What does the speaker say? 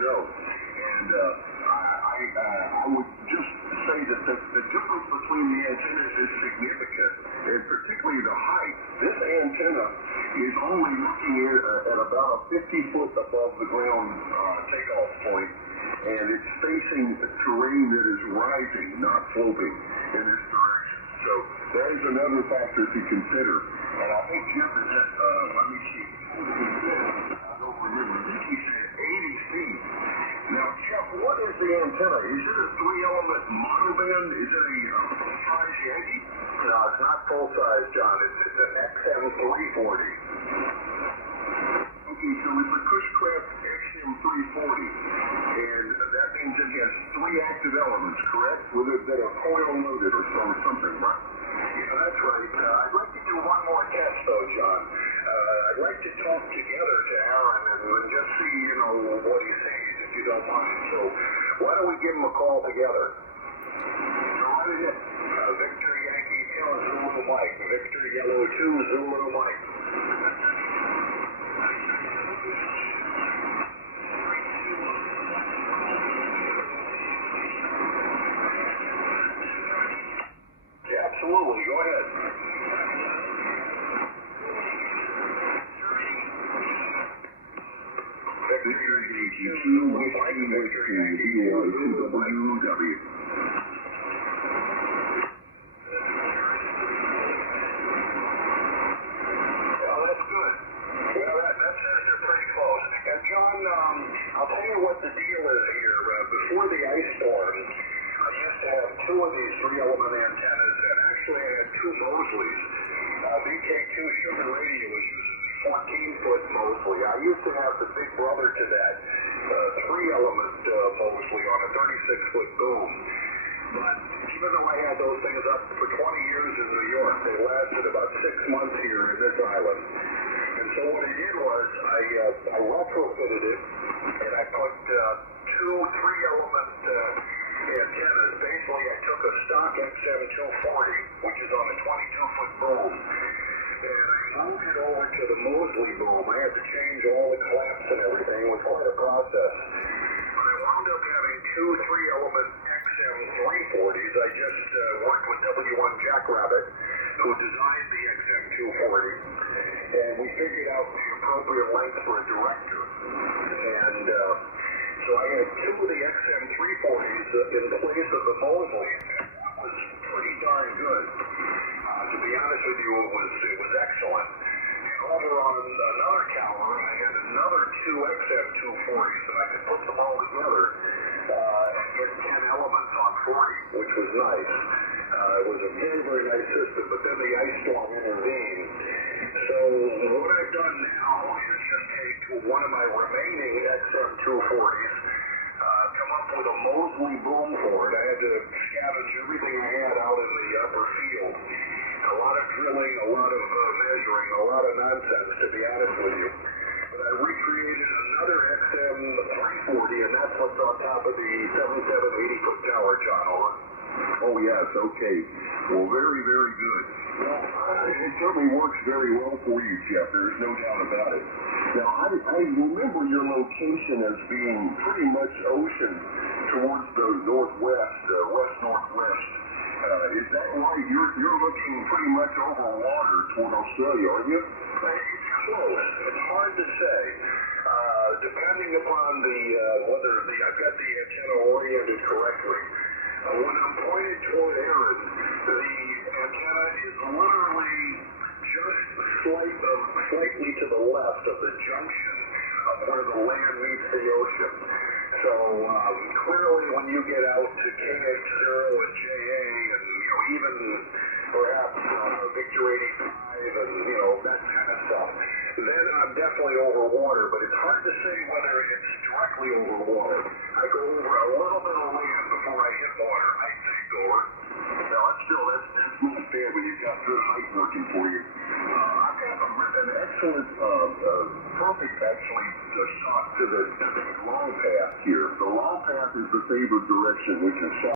know. And I would just say that the difference between the antennas is significant, and particularly the height. This antenna is only looking at about a 50-foot above the ground takeoff point, and it's facing terrain that is rising, not sloping in this direction. So that is another factor to consider. And I think Jeff is at, let me see, I don't remember, I think he said 80 feet. Now, Jeff, what is the antenna? Is it a 3-element monoband? Is it a full-size Yankee? No, it's not full-size, John. It's an XM340. Okay, so it's a Cushcraft XM340, and that means it has 3 active elements, correct? That are coil-loaded or something, right? Yeah, that's right. I'd like to do one more test, though, John. I'd like to talk together to Aaron and just see, what he thinks, if you don't mind. So why don't we give him a call together? Go right ahead. Victor Yankee Zulu Mike. Victor Yellow 2 Zulu Mike. Yeah, absolutely. Go ahead. Victor Yankee 2 Whiskey VY2WW. I'll tell you what the deal is here. Before the ice storm, I used to have 2 of these 3-element antennas, and actually I had 2 Mosleys. VK2 Sugar Radio was using 14-foot Mosley. I used to have the big brother to that 3-element Mosley on a 36-foot boom. But even though I had those things up for 20 years in New York, they lasted about 6 months here in this island. And so what I did was I retrofitted it, and I put 2 3-element antennas. Basically, I took a stock XM240, which is on a 22-foot boom, and I moved it over to the Mosley boom. I had to change all the clamps and everything. It was quite a process. But I wound up having 2 3-element XM340s. I just worked with W1 Jackrabbit, who designed the XM240. And we figured out the appropriate length for a director. And so I had 2 of the XM340s in place of the Mosley. It was pretty darn good. To be honest with you, it was excellent. And over on another tower, I had another 2 XM240s, and I could put them all together and get 10 elements on 40, which was nice. It was a very, very nice system, but then the ice storm intervened. So what I've done now is just take one of my remaining XM240s, come up with a Mosley boom for it. I had to scavenge everything I had out in the upper field. A lot of drilling, a lot of measuring, a lot of nonsense, to be honest with you. But I recreated another XM340, and that's what's on top of the 80-foot tower, John. Over. Oh, yes, okay. Well, very, very good. Well, it certainly works very well for you, Jeff. There's no doubt about it. Now, I remember your location as being pretty much ocean towards the northwest, west-northwest. Is that right? You're looking pretty much over water toward Australia, are you? It's close. It's hard to say. Depending upon whether I've got the antenna oriented correctly. When I'm pointed toward Aaron, the antenna is literally just slightly to the left of the junction of where the land meets the ocean. So clearly when you get out to KH0 and JA and even perhaps Victor 85 and that kind of stuff, then I'm definitely over water, but it's hard to say whether it's directly over water. I go over a little bit of land before I hit water, I think, over. Now, that's not fair, but you've got good height working for you. I've got an excellent, perfect, actually, shot to the long path here. The long path is the favored direction, which is south.